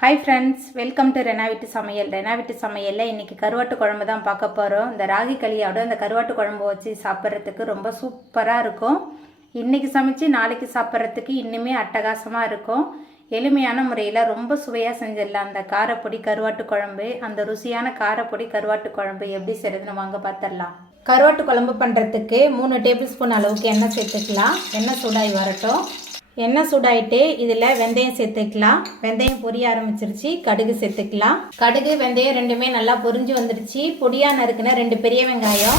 Hi friends welcome to Rena வீட்டு சமையல் ரெனா வீட்டு சமையலில் இன்றைக்கி கருவாட்டு குழம்பு தான் பார்க்க போகிறோம் இந்த ராகி களியோட இந்த கருவாட்டு குழம்பு வச்சு சாப்பிட்றதுக்கு ரொம்ப சூப்பராக இருக்கும். இன்றைக்கி சமைச்சு நாளைக்கு சாப்பிட்றதுக்கு இன்னுமே அட்டகாசமாக இருக்கும். எளிமையான முறையில் ரொம்ப சுவையாக செஞ்சிடலாம். அந்த காரப்பொடி கருவாட்டு குழம்பு அந்த ருசியான காரப்பொடி கருவாட்டு குழம்பு எப்படி செய்யறதுன்னு வாங்க பார்த்துடலாம் கருவாட்டு குழம்பு பண்ணுறதுக்கு மூணு டேபிள் ஸ்பூன் அளவுக்கு எண்ணெய் சேர்த்துக்கலாம். எண்ணெய் சூடாகி வரட்டும். எண்ணெய் சூடாயிட்டு இதில் வெந்தயம் சேர்த்துக்கலாம். வெந்தயம் பொரிய ஆரம்பிச்சிருச்சு. கடுகு சேர்த்துக்கலாம். கடுகு வெந்தயம் ரெண்டுமே நல்லா பொரிஞ்சு வந்துருச்சு. பொடியாக நறுக்குன ரெண்டு பெரிய வெங்காயம்.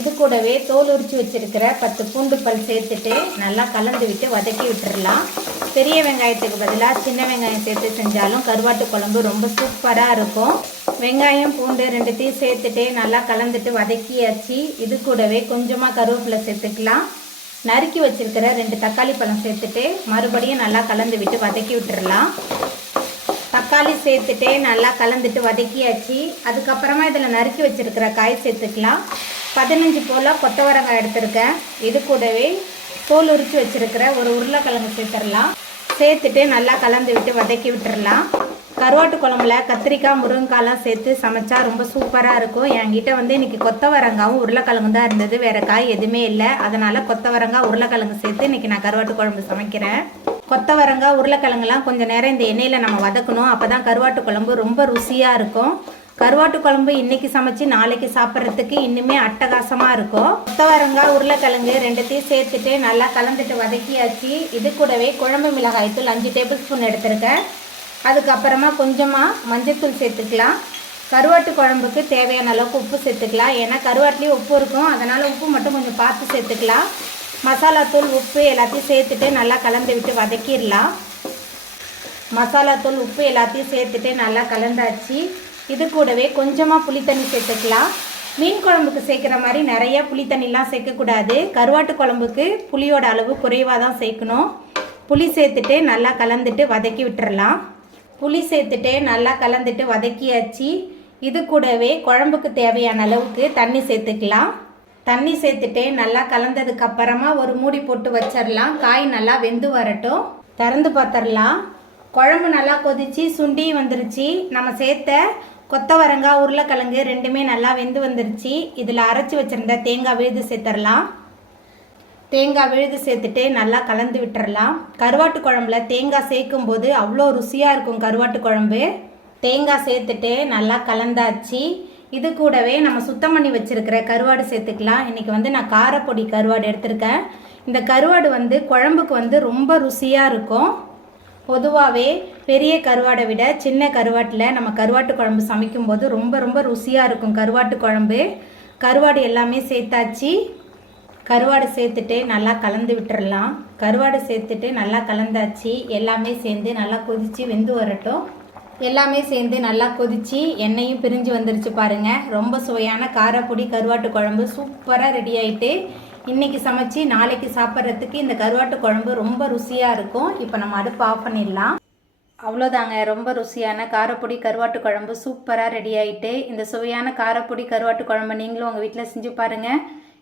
இது கூடவே தோல் உரிச்சு வச்சுருக்கிற பத்து பூண்டு பல் சேர்த்துட்டு நல்லா கலந்து விட்டு வதக்கி விட்டுறலாம். பெரிய வெங்காயத்துக்கு பதிலாக சின்ன வெங்காயம் சேர்த்து செஞ்சாலும் கருவாட்டு குழம்பு ரொம்ப சூப்பராக இருக்கும். வெங்காயம் பூண்டு ரெண்டுத்தையும் சேர்த்துட்டு நல்லா கலந்துட்டு வதக்கியாச்சு. இது கூடவே கொஞ்சமாக கருவேப்பிலை சேர்த்துக்கலாம். நறுக்கி வச்சிருக்கிற ரெண்டு தக்காளி பழம் சேர்த்துட்டு மறுபடியும் நல்லா கலந்து விட்டு வதக்கி விட்டுடலாம் தக்காளி சேர்த்துட்டு நல்லா கலந்துட்டு வதக்கியாச்சு. அதுக்கப்புறமா இதில் நறுக்கி வச்சுருக்கிற காய் சேர்த்துக்கலாம். பதினஞ்சு போல் கொத்தவரங்காய் எடுத்திருக்கேன். இது கூடவே தோல் உரித்து வச்சுருக்கிற ஒரு உருளைக்கிழங்கு சேர்த்துடலாம். சேர்த்துட்டு நல்லா கலந்து விட்டு வதக்கி விட்டுடலாம் கருவாட்டு குழம்புல கத்திரிக்காய் முருங்கைக்காய்லாம் சேர்த்து சமைச்சா ரொம்ப சூப்பராக இருக்கும். என்கிட்ட வந்து இன்றைக்கி கொத்தவரங்காவும் உருளைக்கிழங்கு தான் இருந்தது. வேறு காய் எதுவுமே இல்லை. அதனால் கொத்தவரங்காய் உருளைக்கிழங்கு சேர்த்து இன்றைக்கி நான் கருவாட்டு குழம்பு சமைக்கிறேன். கொத்தவரங்காய் உருளைக்கிழங்குலாம் கொஞ்சம் நேரம் இந்த எண்ணெயில் நம்ம வதக்கணும். அப்போ தான் கருவாட்டு குழம்பு ரொம்ப ருசியாக இருக்கும். கருவாட்டு குழம்பு இன்னைக்கு சமைச்சு நாளைக்கு சாப்பிட்றதுக்கு இன்னுமே அட்டகாசமாக இருக்கும். கொத்தவரங்காய் உருளைக்கிழங்கு ரெண்டுத்தையும் சேர்த்துட்டு நல்லா கலந்துட்டு வதக்கியாச்சு. இது கூடவே குழம்பு மிளகாய் தூள் அஞ்சு டேபிள் ஸ்பூன் எடுத்திருக்கேன். அதுக்கப்புறமா கொஞ்சமாக மஞ்சத்தூள் சேர்த்துக்கலாம். கருவாட்டு குழம்புக்கு தேவையான அளவுக்கு உப்பு சேர்த்துக்கலாம். ஏன்னா கருவாட்டிலையும் உப்பு இருக்கும். அதனால் உப்பு மட்டும் கொஞ்சம் பார்த்து சேர்த்துக்கலாம். மசாலாத்தூள் உப்பு எல்லாத்தையும் சேர்த்துட்டு நல்லா கலந்து விட்டு வதக்கிடலாம். மசாலாத்தூள் உப்பு எல்லாத்தையும் சேர்த்துட்டு நல்லா கலந்தாச்சு. இது கூடவே கொஞ்சமாக புளித்தண்ணி சேர்த்துக்கலாம். மீன் குழம்புக்கு சேர்க்குற மாதிரி நிறைய புளித்தண்ணிலாம் சேர்க்கக்கூடாது. கருவாட்டு குழம்புக்கு புளியோட அளவு குறைவாக தான் சேர்க்கணும். புளி சேர்த்துட்டு நல்லா கலந்துட்டு வதக்கி விட்டுறலாம். புளி சேர்த்துட்டு நல்லா கலந்துட்டு வதக்கியாச்சு. இது கூடவே குழம்புக்கு தேவையான அளவுக்கு தண்ணி சேர்த்துக்கலாம். தண்ணி சேர்த்துட்டு நல்லா கலந்ததுக்கு அப்புறமா ஒரு மூடி போட்டு வச்சிடலாம் காய் நல்லா வெந்து வரட்டும். திறந்து பார்த்துடலாம் குழம்பு நல்லா கொதிச்சு சுண்டி வந்துருச்சு. நம்ம சேர்த்த கொத்தவரங்காய் உருளைக்கிழங்கு ரெண்டுமே நல்லா வெந்து வந்துருச்சு. இதில் அரைச்சி வச்சுருந்த தேங்காய் விழுது சேர்த்துடலாம் தேங்காய் விழுது சேர்த்துட்டு நல்லா கலந்து விட்டுறலாம். கருவாட்டு குழம்புல தேங்காய் சேர்க்கும் போது அவ்வளோ ருசியாக இருக்கும் கருவாட்டு குழம்பு. தேங்காய் சேர்த்துட்டு நல்லா கலந்தாச்சு. இது கூடவே நம்ம சுத்தம் பண்ணி வச்சிருக்கிற கருவாடு சேர்த்துக்கலாம். இன்றைக்கி வந்து நான் காரப்பொடி கருவாடு எடுத்திருக்கேன். இந்த கருவாடு வந்து குழம்புக்கு வந்து ரொம்ப ருசியாக இருக்கும். பொதுவாகவே பெரிய கருவாடை விட சின்ன கருவாட்டில் நம்ம கருவாட்டு குழம்பு சமைக்கும்போது ரொம்ப ரொம்ப ருசியாக இருக்கும் கருவாட்டு குழம்பு. கருவாடு எல்லாமே சேர்த்தாச்சு. கருவாடு சேர்த்துட்டு நல்லா கலந்து விட்டுறலாம். கருவாடு சேர்த்துட்டு நல்லா கலந்தாச்சு. எல்லாமே சேர்ந்து நல்லா கொதித்து வெந்து வரட்டும். எல்லாமே சேர்ந்து நல்லா கொதித்து எண்ணெயும் பிரிஞ்சு வந்துருச்சு பாருங்கள் ரொம்ப சுவையான காரப்பொடி கருவாட்டு குழம்பு சூப்பராக ரெடி ஆகிட்டு இன்றைக்கி சமைச்சு நாளைக்கு சாப்பிட்றதுக்கு இந்த கருவாட்டு குழம்பு ரொம்ப ருசியாக இருக்கும். இப்போ நம்ம அடுப்பு ஆஃப் பண்ணிடலாம். அவ்வளோதாங்க ரொம்ப ருசியான காரப்பொடி கருவாட்டு குழம்பு சூப்பராக ரெடி ஆகிட்டு இந்த சுவையான காரப்பொடி கருவாட்டு குழம்பு நீங்களும் உங்கள் வீட்டில் செஞ்சு பாருங்கள்